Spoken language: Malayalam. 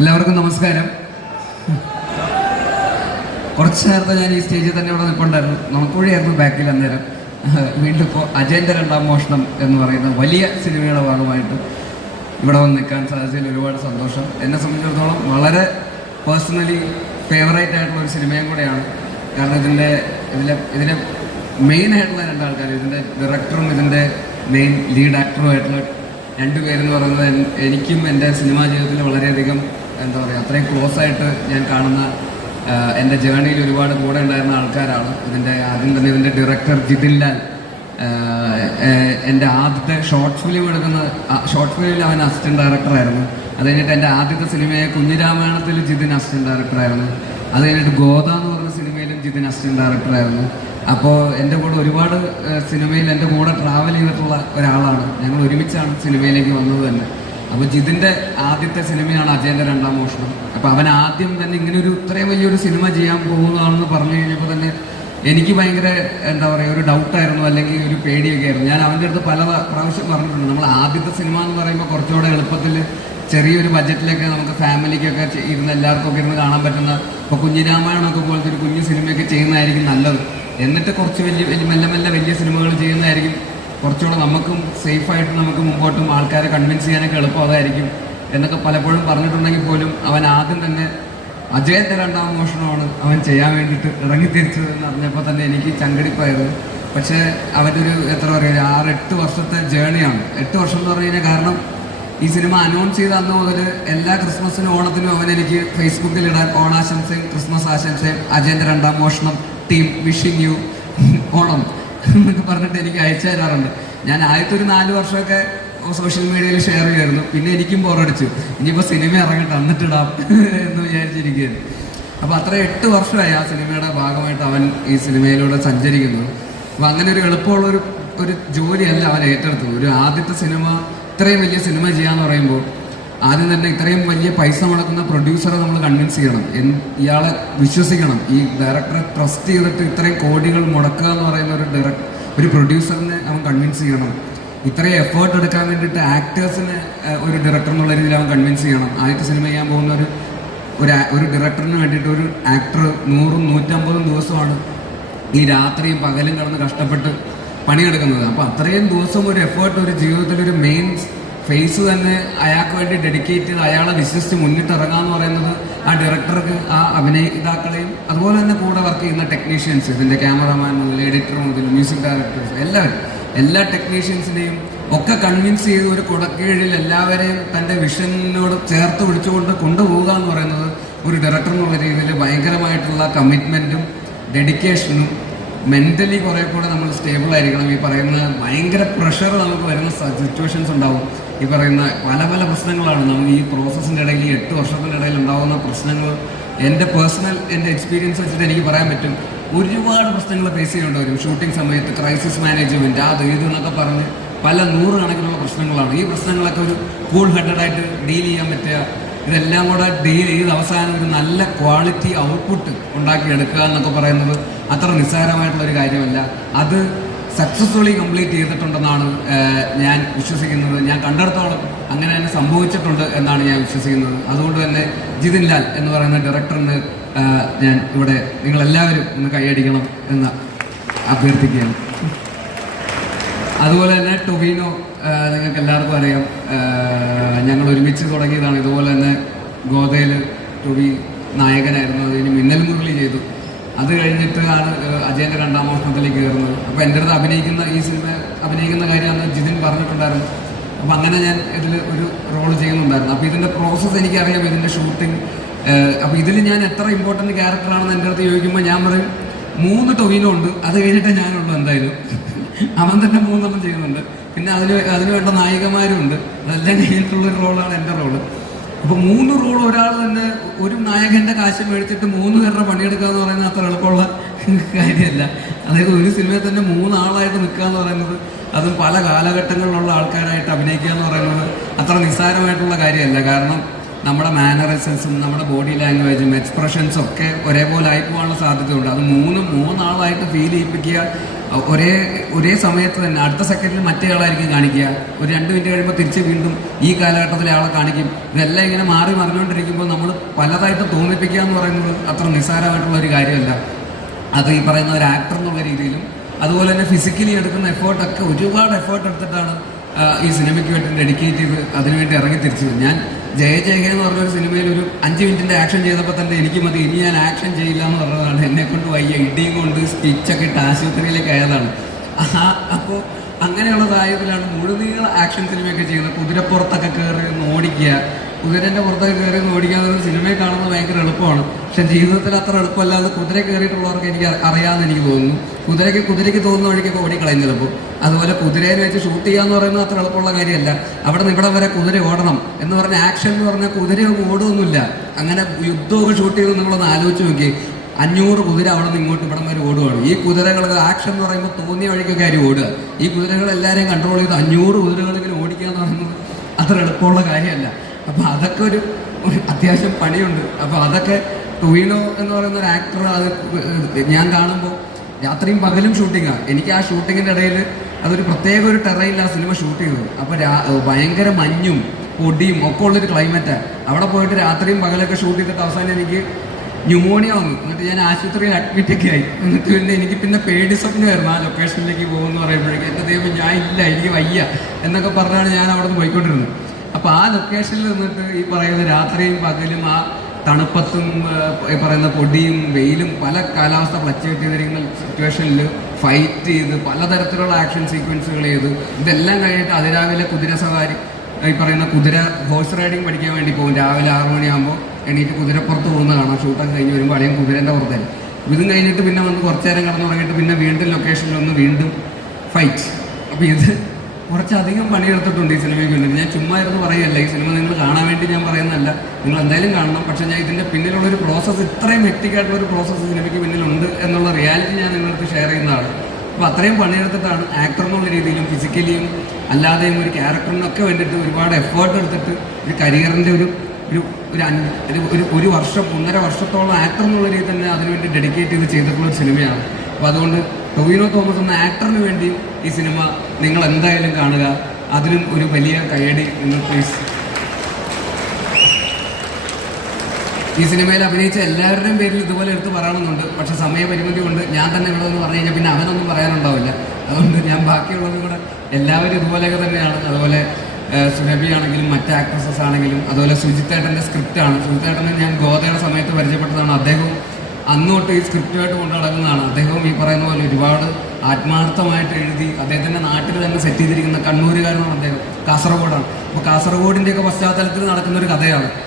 എല്ലാവർക്കും നമസ്കാരം. കുറച്ച് നേരത്തെ ഞാൻ ഈ സ്റ്റേജിൽ തന്നെ ഇവിടെ നിൽപ്പുണ്ടായിരുന്നു. നമുക്കുഴിയായിരുന്നു ബാക്കിൽ അന്നേരം. വീണ്ടും ഇപ്പോൾ അജയന്റെ രണ്ടാം മോഷണം എന്ന് പറയുന്ന വലിയ സിനിമയുടെ ഭാഗമായിട്ട് ഇവിടെ വന്ന് നിൽക്കാൻ സാധിച്ചതിൽ ഒരുപാട് സന്തോഷം. എന്നെ സംബന്ധിച്ചിടത്തോളം വളരെ പേഴ്സണലി ഫേവറേറ്റ് ആയിട്ടുള്ള ഒരു സിനിമയും കൂടെയാണ്. കാരണം ഇതിന്റെ ഇതിലെ ഇതിലെ മെയിൻ ആയിട്ടുള്ള രണ്ടാൾക്കാർ ഇതിന്റെ ഡയറക്ടറും ഇതിന്റെ മെയിൻ ലീഡ് ആക്ടറുമായിട്ടുള്ള രണ്ടുപേരെന്ന് പറയുന്നത് എനിക്കും എന്റെ സിനിമാ ജീവിതത്തിൽ വളരെയധികം എന്താ പറയുക അത്രയും ക്ലോസ് ആയിട്ട് ഞാൻ കാണുന്ന എന്റെ ജേണിയിൽ ഒരുപാട് കൂടെ ഉണ്ടായിരുന്ന ആൾക്കാരാണ്. ഇതിന്റെ ആദ്യം തന്നെ ഇതിന്റെ ഡയറക്ടർ ജിതിൻ ലാൽ. എന്റെ ആദ്യത്തെ ഷോർട്ട് ഫിലിം എടുക്കുന്ന ഷോർട്ട് ഫിലിമിൽ അവൻ അസിസ്റ്റന്റ് ഡയറക്ടറായിരുന്നു അത് കഴിഞ്ഞിട്ട് എന്റെ ആദ്യത്തെ സിനിമയെ കുഞ്ഞിരാമായണത്തിൽ ജിതിൻ അസിസ്റ്റന്റ് ഡയറക്ടറായിരുന്നു അത് കഴിഞ്ഞിട്ട് ഗോദ എന്ന് പറഞ്ഞ സിനിമയിലും ജിതിൻ അസിസ്റ്റന്റ് ഡയറക്ടറായിരുന്നു അപ്പോൾ എന്റെ കൂടെ ഒരുപാട് സിനിമയിൽ എന്റെ കൂടെ ട്രാവൽ ചെയ്തിട്ടുള്ള ഒരാളാണ്. ഞങ്ങൾ ഒരുമിച്ചാണ് സിനിമയിലേക്ക് വന്നത് തന്നെ. അപ്പോൾ ജിതിന്റെ ആദ്യത്തെ സിനിമയാണ് അജയന്റെ രണ്ടാം മോഷണം. അപ്പൊ അവൻ ആദ്യം തന്നെ ഇങ്ങനെ ഒരു ഇത്രയും വലിയൊരു സിനിമ ചെയ്യാൻ പോകുന്നതാണെന്ന് പറഞ്ഞു കഴിഞ്ഞപ്പോൾ തന്നെ എനിക്ക് ഭയങ്കര എന്താ പറയുക ഒരു ഡൗട്ടായിരുന്നു അല്ലെങ്കിൽ ഒരു പേടിയൊക്കെ ആയിരുന്നു. ഞാൻ അവന്റെ അടുത്ത് പല പ്രാവശ്യം പറഞ്ഞിട്ടുണ്ട് നമ്മൾ ആദ്യത്തെ സിനിമ എന്ന് പറയുമ്പോൾ കുറച്ചുകൂടെ എളുപ്പത്തിൽ ചെറിയൊരു ബജറ്റിലൊക്കെ നമുക്ക് ഫാമിലിക്കൊക്കെ ഇരുന്ന് എല്ലാവർക്കും ഒക്കെ ഇരുന്ന് കാണാൻ പറ്റുന്ന ഇപ്പോൾ കുഞ്ഞിരാമായണമൊക്കെ പോലത്തെ ഒരു കുഞ്ഞു സിനിമയൊക്കെ ചെയ്യുന്നതായിരിക്കും നല്ലത്. എന്നിട്ട് കുറച്ച് വലിയ മെല്ലെ മെല്ലെ വലിയ സിനിമകൾ ചെയ്യുന്നതായിരിക്കും കുറച്ചുകൂടെ നമുക്കും സേഫായിട്ട് നമുക്ക് മുമ്പോട്ടും ആൾക്കാരെ കൺവിൻസ് ചെയ്യാനൊക്കെ എളുപ്പമായിരിക്കും എന്നൊക്കെ പലപ്പോഴും പറഞ്ഞിട്ടുണ്ടെങ്കിൽ പോലും അവൻ ആദ്യം തന്നെ അജയന്റെ രണ്ടാം മോഷണമാണ് അവൻ ചെയ്യാൻ വേണ്ടിയിട്ട് ഇറങ്ങിത്തിരിച്ചത് എന്ന് അറിഞ്ഞപ്പോൾ തന്നെ എനിക്ക് ചങ്കടിപ്പായിരുന്നു പക്ഷേ അവന്റെ ഒരു എത്ര പറയുക ആറ് എട്ട് വർഷത്തെ ജേണിയാണ് എട്ട് വർഷം എന്ന് പറഞ്ഞു കഴിഞ്ഞാൽ കാരണം ഈ സിനിമ അനൗൺസ് ചെയ്ത അന്ന് മുതൽ എല്ലാ ക്രിസ്മസിനും ഓണത്തിനും അവൻ എനിക്ക് ഫേസ്ബുക്കിൽ ഇടാൻ ഓണാശംസയും ക്രിസ്മസ് ആശംസയും അജയന്റെ രണ്ടാം മോഷണം ടീം വിഷിങ് യു ഓണം. എന്നൊക്കെ പറഞ്ഞിട്ട് എനിക്ക് അയച്ചു തരാറുണ്ട്. ഞാൻ ആദ്യത്തെ ഒരു നാല് വർഷമൊക്കെ സോഷ്യൽ മീഡിയയിൽ ഷെയർ ചെയ്യായിരുന്നു പിന്നെ എനിക്കും ബോറടിച്ചു ഇനിയിപ്പോൾ സിനിമ ഇറങ്ങട്ടെ എന്നിട്ടിടാം എന്ന് വിചാരിച്ചിരിക്കുകയായിരുന്നു അപ്പോൾ അത്ര എട്ട് വർഷമായി ആ സിനിമയുടെ ഭാഗമായിട്ട് അവൻ ഈ സിനിമയിലൂടെ സഞ്ചരിക്കുന്നു. അപ്പോൾ അങ്ങനെ ഒരു എളുപ്പമുള്ള ഒരു ഒരു ജോലിയല്ല അവൻ ഏറ്റെടുത്തത്. ഒരു ആദ്യത്തെ സിനിമ ഇത്രയും വലിയ സിനിമ ചെയ്യാന്ന് പറയുമ്പോൾ ആദ്യം തന്നെ ഇത്രയും വലിയ പൈസ മുടക്കുന്ന പ്രൊഡ്യൂസറെ നമ്മൾ കൺവിൻസ് ചെയ്യണം. ഇയാളെ വിശ്വസിക്കണം. ഈ ഡയറക്ടറെ ട്രസ്റ്റ് ചെയ്തിട്ട് ഇത്രയും കോടികൾ മുടക്കുക എന്ന് പറയുന്ന ഒരു ഡയറക്ട് ഒരു പ്രൊഡ്യൂസറിനെ അവൻ കൺവിൻസ് ചെയ്യണം. ഇത്രയും എഫേർട്ട് എടുക്കാൻ വേണ്ടിയിട്ട് ആക്ടേഴ്സിനെ ഒരു ഡയറക്ടർ എന്നുള്ള രീതിയിൽ അവൻ കൺവിൻസ് ചെയ്യണം. ആദ്യത്തെ സിനിമ ചെയ്യാൻ പോകുന്ന ഒരു ഒരു ഒരു ഡയറക്ടറിന് വേണ്ടിയിട്ട് ഒരു ആക്ടർ നൂറും നൂറ്റമ്പതും ദിവസമാണ് ഈ രാത്രിയും പകലും കിടന്ന് കഷ്ടപ്പെട്ട് പണിയെടുക്കുന്നത്. അപ്പോൾ അത്രയും ദിവസം ഒരു എഫേർട്ട് ഒരു ജീവിതത്തിൽ ഒരു മെയിൻ ഫേസ് തന്നെ അയാൾക്ക് വേണ്ടി ഡെഡിക്കേറ്റ് ചെയ്ത് അയാളെ വിശ്വസിച്ച് മുന്നിട്ട് എന്ന് പറയുന്നത് ആ ഡയറക്ടർക്ക് ആ അഭിനയിതാക്കളെയും അതുപോലെ തന്നെ കൂടെ വർക്ക് ചെയ്യുന്ന ടെക്നീഷ്യൻസ് ഇതിന്റെ ക്യാമറമാൻ മുതൽ എഡിറ്റർ മുതൽ മ്യൂസിക് ഡയറക്ടേഴ്സ് എല്ലാവരും എല്ലാ ടെക്നീഷ്യൻസിനെയും ഒക്കെ കൺവിൻസ് ചെയ്ത് ഒരു കുടക്കീഴിൽ എല്ലാവരെയും തന്റെ വിഷനോട് ചേർത്ത് പിടിച്ചുകൊണ്ട് കൊണ്ടുപോകുക എന്ന് പറയുന്നത് ഒരു ഡയറക്ടർ എന്നുള്ള രീതിയിൽ ഭയങ്കരമായിട്ടുള്ള കമ്മിറ്റ്മെന്റും ഡെഡിക്കേഷനും മെന്റലി കുറേ കൂടെ നമ്മൾ സ്റ്റേബിൾ ആയിരിക്കണം. ഈ പറയുന്ന ഭയങ്കര പ്രഷർ നമുക്ക് വരുന്ന സിറ്റുവേഷൻസ് ഉണ്ടാവും. ഈ പറയുന്ന പല പല പ്രശ്നങ്ങളാണ്. നമുക്ക് ഈ പ്രോസസ്സിന്റെ ഇടയിൽ എട്ട് വർഷത്തിന്റെ ഇടയിൽ ഉണ്ടാകുന്ന പ്രശ്നങ്ങൾ എന്റെ പേഴ്സണൽ എന്റെ എക്സ്പീരിയൻസ് വെച്ചിട്ട് എനിക്ക് പറയാൻ പറ്റും. ഒരുപാട് പ്രശ്നങ്ങൾ ഫേസ് ചെയ്യേണ്ടി വരും. ഷൂട്ടിംഗ് സമയത്ത് ക്രൈസിസ് മാനേജ്മെന്റ് ആ ഇത് എന്നൊക്കെ പറഞ്ഞ് പല നൂറുകണക്കിനുള്ള പ്രശ്നങ്ങളാണ്. ഈ പ്രശ്നങ്ങളൊക്കെ ഒരു കൂൾ ഹെഡഡായിട്ട് ഡീൽ ചെയ്യാൻ പറ്റുക. ഇതെല്ലാം കൂടെ ഡീൽ ചെയ്ത് അവസാനം ഒരു നല്ല ക്വാളിറ്റി ഔട്ട്പുട്ട് ഉണ്ടാക്കിയെടുക്കുക എന്നൊക്കെ പറയുന്നത് അത്ര നിസ്സാരമായിട്ടുള്ളൊരു കാര്യമല്ല. അത് സക്സസ്ഫുള്ളി കംപ്ലീറ്റ് ചെയ്തിട്ടുണ്ടെന്നാണ് ഞാൻ വിശ്വസിക്കുന്നത്. ഞാൻ കണ്ടെടുത്തോളം അങ്ങനെ തന്നെ സംഭവിച്ചിട്ടുണ്ട് എന്നാണ് ഞാൻ വിശ്വസിക്കുന്നത്. അതുകൊണ്ട് തന്നെ ജിതിൻ ലാൽ എന്ന് പറയുന്ന ഡയറക്ടറിന് ഞാൻ ഇവിടെ നിങ്ങളെല്ലാവരും ഒന്ന് കൈയടിക്കണം എന്ന് അഭ്യർത്ഥിക്കുകയാണ്. അതുപോലെ തന്നെ ടൊവിനോ നിങ്ങൾക്ക് എല്ലാവർക്കും അറിയാം. ഞങ്ങൾ ഒരുമിച്ച് തുടങ്ങിയതാണ്. ഇതുപോലെ തന്നെ ഗോതയിൽ ടൊവി നായകനായിരുന്നു. അതിന് മിന്നൽ മുരളി ചെയ്തു. അത് കഴിഞ്ഞിട്ട് ആണ് ആ, അജയന്റെ രണ്ടാം മോഷണത്തിലേക്ക് കയറുന്നത്. അപ്പോൾ എന്റെ അടുത്ത് അഭിനയിക്കുന്ന ഈ സിനിമ അഭിനയിക്കുന്ന കാര്യമാണ് ജിതിൻ പറഞ്ഞിട്ടുണ്ടായിരുന്നു. അപ്പോൾ അങ്ങനെ ഞാൻ ഇതിൽ ഒരു റോൾ ചെയ്യുന്നുണ്ടായിരുന്നു. അപ്പോൾ ഇതിന്റെ പ്രോസസ്സ് എനിക്കറിയാം ഇതിന്റെ ഷൂട്ടിംഗ് അപ്പോൾ ഇതിൽ ഞാൻ എത്ര ഇമ്പോർട്ടന്റ് ക്യാരക്ടറാണെന്ന് എന്റെ അടുത്ത് ചോദിക്കുമ്പോൾ ഞാൻ പറയും മൂന്ന് ടൊവിനോ ഉണ്ട് അത് കഴിഞ്ഞിട്ടേ ഞാനുള്ളൂ എന്തായാലും. അവൻ തന്നെ മൂന്നെണ്ണം ചെയ്യുന്നുണ്ട്. പിന്നെ അതിന് അതിന് വേണ്ട നായികമാരും ഉണ്ട് അതെല്ലാം കഴിഞ്ഞിട്ടുള്ള ഒരു റോളാണ് എന്റെ റോൾ അപ്പൊ മൂന്ന് റോൾ ഒരാൾ തന്നെ ഒരു നായകന്റെ കാശ് മേടിച്ചിട്ട് മൂന്ന് പേരുടെ പണിയെടുക്കുക എന്ന് പറയുന്നത് അത്ര എളുപ്പമുള്ള കാര്യമല്ല. അതായത് ഒരു സിനിമയിൽ തന്നെ മൂന്നാളായിട്ട് നിൽക്കുക എന്ന് പറയുന്നത് അതും പല കാലഘട്ടങ്ങളിലുള്ള ആൾക്കാരായിട്ട് അഭിനയിക്കുക എന്ന് പറയുന്നത് അത്ര നിസ്സാരമായിട്ടുള്ള കാര്യമല്ല. കാരണം നമ്മുടെ മാനറിസംസും നമ്മുടെ ബോഡി ലാംഗ്വേജും എക്സ്പ്രഷൻസും ഒക്കെ ഒരേപോലെ ആയി പോകാനുള്ള സാധ്യതയുണ്ട്. അത് മൂന്നും മൂന്നാളായിട്ട് ഫീൽ ചെയ്യിപ്പിക്കുക ഒരേ ഒരേ സമയത്ത് തന്നെ അടുത്ത സെക്കൻഡിൽ മറ്റേ ആളായിരിക്കും കാണിക്കുക. ഒരു രണ്ട് മിനിറ്റ് കഴിയുമ്പോൾ തിരിച്ച് വീണ്ടും ഈ കാലഘട്ടത്തിലെ ആളെ കാണിക്കും. ഇതെല്ലാം ഇങ്ങനെ മാറി മറിഞ്ഞുകൊണ്ടിരിക്കുമ്പോൾ നമ്മൾ പലതായിട്ട് തോന്നിപ്പിക്കുക എന്ന് പറയുന്നത് അത്ര നിസ്സാരമായിട്ടുള്ള ഒരു കാര്യമല്ല. അത് ഈ പറയുന്ന ഒരു ആക്ടർ എന്നുള്ള രീതിയിലും അതുപോലെ തന്നെ ഫിസിക്കലി എടുക്കുന്ന എഫേർട്ടൊക്കെ ഒരുപാട് എഫേർട്ട് എടുത്തിട്ടാണ് ഈ സിനിമയ്ക്ക് വേണ്ടി ഡെഡിക്കേറ്റ് ചെയ്ത് അതിനുവേണ്ടി ഇറങ്ങി തിരിച്ചത്. ഞാൻ ജയ ജയകൻ എന്ന് പറഞ്ഞൊരു സിനിമയിൽ ഒരു അഞ്ച് മിനിറ്റിന്റെ ആക്ഷൻ ചെയ്തപ്പോൾ തന്നെ എനിക്ക് മതി ഇനി ഞാൻ ആക്ഷൻ ചെയ്യില്ല എന്ന് പറഞ്ഞതാണ്. എന്നെ കൊണ്ട് വയ്യ. ഇടിയും കൊണ്ട് സ്റ്റിച്ചൊക്കെ ഇട്ട് ആശുപത്രിയിലേക്ക് ആയതാണ്. അപ്പോൾ സാഹചര്യത്തിലാണ് മുഴുനീള ആക്ഷൻ സിനിമയൊക്കെ ചെയ്യുന്നത്. കുതിരപ്പുറത്തൊക്കെ കയറി ഓടിക്കുക. കുതിരന്റെ പുറത്തൊക്കെ കയറി എന്നത് സിനിമയിൽ കാണുന്നത് ഭയങ്കര എളുപ്പമാണ്. പക്ഷെ ജീവിതത്തിൽ അത്ര എളുപ്പമല്ലാതെ കുതിര കയറിയിട്ടുള്ളവർക്ക് എനിക്ക് അറി- അറിയാമെന്ന് എനിക്ക് തോന്നുന്നു. കുതിരയ്ക്ക് കുതിരയ്ക്ക് തോന്നുന്ന വഴിക്കൊക്കെ ഓടിക്കളയും ചിലപ്പോൾ അതുപോലെ കുതിരയെ വെച്ച് ഷൂട്ട് ചെയ്യാന്ന് പറയുന്നത് അത്ര എളുപ്പമുള്ള കാര്യമല്ല. അവിടെ നിന്ന് ഇവിടെ വരെ കുതിര ഓടണം എന്ന് പറഞ്ഞ ആക്ഷൻ എന്ന് പറഞ്ഞാൽ കുതിര ഓടുകയൊന്നുമില്ല അങ്ങനെ യുദ്ധമൊക്കെ ഷൂട്ട് ചെയ്ത് നിങ്ങളൊന്ന് ആലോചിച്ച് നോക്കി അഞ്ഞൂറ് കുതിര അവിടെ നിന്ന് ഇങ്ങോട്ട് ഇവിടം വരെ ഓടുകയാണ് ഈ കുതിരകൾ ആക്ഷൻ എന്ന് പറയുമ്പോൾ തോന്നിയ വഴിക്കൊക്കെ ആരും ഓടുക? ഈ കുതിരകൾ എല്ലാവരെയും കൺട്രോൾ ചെയ്ത് അഞ്ഞൂറ് കുതിരകൾ ഇങ്ങനെ ഓടിക്കുക എന്ന് പറയുന്നത് അത്ര എളുപ്പമുള്ള കാര്യമല്ല. അപ്പോൾ അതൊക്കെ ഒരു അത്യാവശ്യം പണിയുണ്ട്. അപ്പോൾ അതൊക്കെ ടൊവിനോ എന്ന് പറയുന്ന ഒരു ആക്ടർ അത് ഞാൻ കാണുമ്പോൾ രാത്രിയും പകലും ഷൂട്ടിങ്ങാണ് എനിക്ക് ആ ഷൂട്ടിങ്ങിന്റെ ഇടയിൽ അതൊരു പ്രത്യേക ഒരു ടെറയിൽ ആ സിനിമ ഷൂട്ട് ചെയ്തത്. അപ്പൊ രാ- ഭയങ്കര മഞ്ഞും പൊടിയും ഒക്കെ ഉള്ളൊരു ക്ലൈമറ്റാണ് അവിടെ പോയിട്ട് രാത്രിയും പകലൊക്കെ ഷൂട്ട് ചെയ്തിട്ട് അവസാനം എനിക്ക് ന്യൂമോണിയ വന്നു. എന്നിട്ട് ഞാൻ ആശുപത്രിയിൽ അഡ്മിറ്റ് ഒക്കെ ആയി. എന്നിട്ട് പിന്നെ എനിക്ക് പിന്നെ പേടി സ്വപ്നം സ്വപ്നമായിരുന്നു ആ ലൊക്കേഷനിലേക്ക് പോകുമെന്ന് പറയുമ്പോഴേക്കും എന്റെ ദൈവം ഞാൻ ഇല്ല എനിക്ക് വയ്യ എന്നൊക്കെ പറഞ്ഞാണ് ഞാൻ അവിടെ നിന്ന് പോയിക്കൊണ്ടിരുന്നത്. അപ്പോൾ ആ ലൊക്കേഷനിൽ നിന്നിട്ട് ഈ പറയുന്ന രാത്രിയും പകലും ആ തണുപ്പത്തും ഈ പറയുന്ന പൊടിയും വെയിലും പല കാലാവസ്ഥ ഫ്ലക്ച്വേറ്റ് ചെയ്തിരിക്കുന്ന സിറ്റുവേഷനിൽ ഫൈറ്റ് ചെയ്ത് പലതരത്തിലുള്ള ആക്ഷൻ സീക്വൻസുകൾ ചെയ്ത് ഇതെല്ലാം കഴിഞ്ഞിട്ട് അതിരാവിലെ കുതിര സവാരി ഈ പറയുന്ന കുതിര ഹോഴ്സ് റൈഡിങ് പഠിക്കാൻ വേണ്ടി പോകും. രാവിലെ ആറു മണിയാകുമ്പോൾ എണീറ്റ് കുതിരപ്പുറത്ത് പോകുന്ന കാണാം. ഷൂട്ടൊക്കെ കഴിഞ്ഞ് വരുമ്പോൾ അല്ലെങ്കിൽ കുതിരേന്റെ പുറത്തേ ഇതും കഴിഞ്ഞിട്ട് പിന്നെ വന്ന് കുറച്ച് നേരം കടന്നു തുടങ്ങിയിട്ട് പിന്നെ വീണ്ടും ലൊക്കേഷനിൽ ഒന്ന് വീണ്ടും ഫൈറ്റ് അപ്പോൾ ഇത് കുറച്ചധികം പണിയെടുത്തിട്ടുണ്ട് ഈ സിനിമയ്ക്ക് വേണ്ടി. ഞാൻ ചുമ്മാ ഇരുന്ന് പറയല്ല ഈ സിനിമ നിങ്ങൾ കാണാൻ വേണ്ടി ഞാൻ പറയുന്നതല്ല. നിങ്ങൾ എന്തായാലും കാണണം. പക്ഷെ ഞാൻ ഇതിന്റെ പിന്നിലുള്ള ഒരു പ്രോസസ്സ് ഇത്രയും ഹെക്റ്റിക്കായിട്ടുള്ള ഒരു പ്രോസസ്സ് സിനിമയ്ക്ക് പിന്നിലുണ്ട് എന്നുള്ള റിയാലിറ്റി ഞാൻ നിങ്ങൾക്ക് ഷെയർ ചെയ്യുന്നതാണ്. അപ്പോൾ അത്രയും പണിയെടുത്തിട്ടാണ് ആക്ടർ എന്നുള്ള രീതിയിലും ഫിസിക്കലിയും അല്ലാതെയും ഒരു ക്യാരക്ടറിനൊക്കെ വേണ്ടിയിട്ട് ഒരുപാട് എഫേർട്ട് എടുത്തിട്ട് ഒരു കരിയറിന്റെ ഒരു ഒരു ഒരു ഒരു ഒരു വർഷം ഒന്നര വർഷത്തോളം ആക്ടർ എന്നുള്ള രീതിയിൽ തന്നെ അതിനുവേണ്ടി ഡെഡിക്കേറ്റ് ചെയ്ത് ചെയ്തിട്ടുള്ള ഒരു സിനിമയാണ്. അപ്പോൾ അതുകൊണ്ട് ടൊവിനോ തോമസ് എന്ന ആക്ടറിന് വേണ്ടി ഈ സിനിമ നിങ്ങൾ എന്തായാലും കാണുക. അതിനും ഒരു വലിയ കയ്യടി നിങ്ങൾ പ്ലീസ് ഈ സിനിമയിൽ അഭിനയിച്ച എല്ലാവരുടെയും പേരിൽ ഇതുപോലെ എടുത്ത് പറയണമെന്നുണ്ട്. പക്ഷെ സമയപരിമിതി കൊണ്ട് ഞാൻ തന്നെ ഇവിടെ ഒന്ന് പറഞ്ഞു കഴിഞ്ഞാൽ പിന്നെ അവനൊന്നും പറയാനുണ്ടാവില്ല. അതുകൊണ്ട് ഞാൻ ബാക്കിയുള്ളതും കൂടെ എല്ലാവരും ഇതുപോലെയൊക്കെ തന്നെയാണ്. അതുപോലെ സുരഭി ആണെങ്കിലും മറ്റ് ആക്ട്രസസ് ആണെങ്കിലും അതുപോലെ സുജിത്തേട്ടന്റെ സ്ക്രിപ്റ്റാണ് സുജിത്തേട്ടനെ ഞാൻ ഗോതയുടെ സമയത്ത് പരിചയപ്പെട്ടതാണ്. അദ്ദേഹവും അന്ന് തൊട്ട് ഈ സ്ക്രിപ്റ്റുമായിട്ട് കൊണ്ടു നടക്കുന്നതാണ്. അദ്ദേഹവും ഈ പറയുന്ന പോലെ ഒരുപാട് ആത്മാർത്ഥമായിട്ട് എഴുതി അദ്ദേഹത്തിന്റെ നാട്ടിൽ തന്നെ സെറ്റ് ചെയ്തിരിക്കുന്ന കണ്ണൂരുകാരനാണ് അദ്ദേഹം. കാസർഗോഡാണ്. അപ്പോൾ കാസർഗോഡിന്റെയൊക്കെ പശ്ചാത്തലത്തിൽ നടക്കുന്ന ഒരു കഥയാണ്.